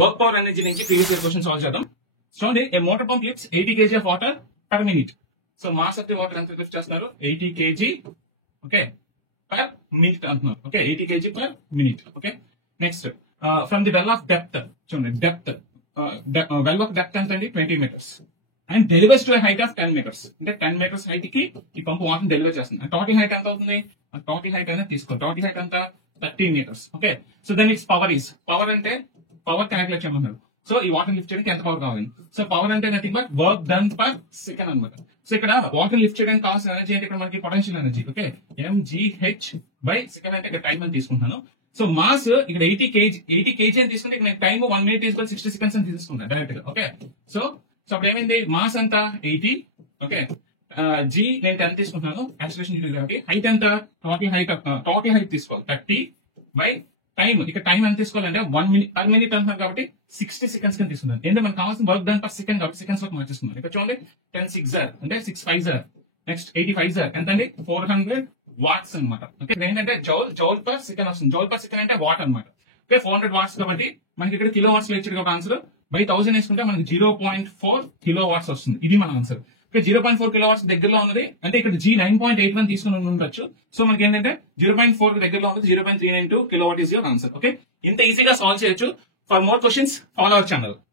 Work power energy నుంచి previous year question solve చేద్దాం. చూడండి, a motor pump lifts 80 kg of water per minute. So mass of the water ఎంత lift చేస్తున్నారు? 80 kg okay per minute అంటున్నారు. Okay, 80 kg per minute. Okay, next from the well of depth. చూడండి, depth well of depth ఎంత అండి? 20 meters and delivers to height of 10 meters. అంటే 10 meters height కి ఈ pump water deliver చేస్తుంది. Total height ఎంత అవుతుంది? టోటల్ హైట్ అనేది తీసుకో. టోటల్ హైట్ ఎంత? 13 meters. Okay, so then it's power అంటే పవర్ క్యాలిక్యులేట్ చేయమన్నారు. సో ఈ వాటర్ లిఫ్ట్ చేయడానికి ఎంత పవర్ కావాలి? సో పవర్ అంటే nothing but work done per second అనమాట. సో ఇక్కడ వాటర్ లిఫ్ట్ చేయడానికి కావాల్సిన ఎనర్జీ అంటే ఇక్కడ మనకి potential energy. Okay, mgh by second అంటే ఇక్కడ టైం అని తీసుకుంటాను. సో మాస్ ఇక్కడ 80 kg అని తీసుకుంటే ఇక్కడ టైం 1 minute ఈక్వల్ 60 seconds అని తీసుకుంటాను డైరెక్ట్ గా. ఓకే, సో అప్పుడు ఏమైంది? మాస్ అంతా 80. ఓకే, జీ నేను 10 తీసుకుంటున్నాను యాక్సిలరేషన్ కాబట్టి. హైట్ ఎంత? టోటల్ హైట్ తీసుకోవాలి 30 బై టైం. ఇక్కడ టైం ఎంత తీసుకోవాలంటే 1 minute పర్ మినిట్ అంటున్నారు కాబట్టి 60 seconds కింద తీసుకున్నాను. ఎందుకంటే మనకు కావాల్సిన వర్క్ డన్ పర్ సెకండ్ కాబట్టి సెకండ్స్ వరకు మార్చేసుకున్నాను. ఇక్కడ చూడండి 10 6 అంటే 6 5 నెక్స్ట్ 85 ఎంత అండి? 400 watts అనమాట. ఓకే, ఏంటంటే జౌల్ పర్ సెకండ్ వస్తుంది. జౌల్ పర్ సెకండ్ అంటే వాట్ అనమాట. ఓకే, 400 watts కాబట్టి మనకి ఇక్కడ కిలో వాట్స్ లో ఇచ్చాడు కాబట్టి ఆన్సర్ బై 1000 వేసుకుంటే మనకి 0.4 kilowatts వస్తుంది. ఇది మన ఆన్సర్. ఓకే, 0.4 kilowatts దగ్గరలో ఉన్నది అంటే ఇక్కడ G 9.81 తీసుకుని ఉండొచ్చు. సో మనకి ఏంటంటే 0.4 దగ్గరలో ఉన్నది 0.392 kilowatt is your answer. Okay, ఇంత ఈజీగా సాల్వ్ చేయొచ్చు. For more questions follow our channel.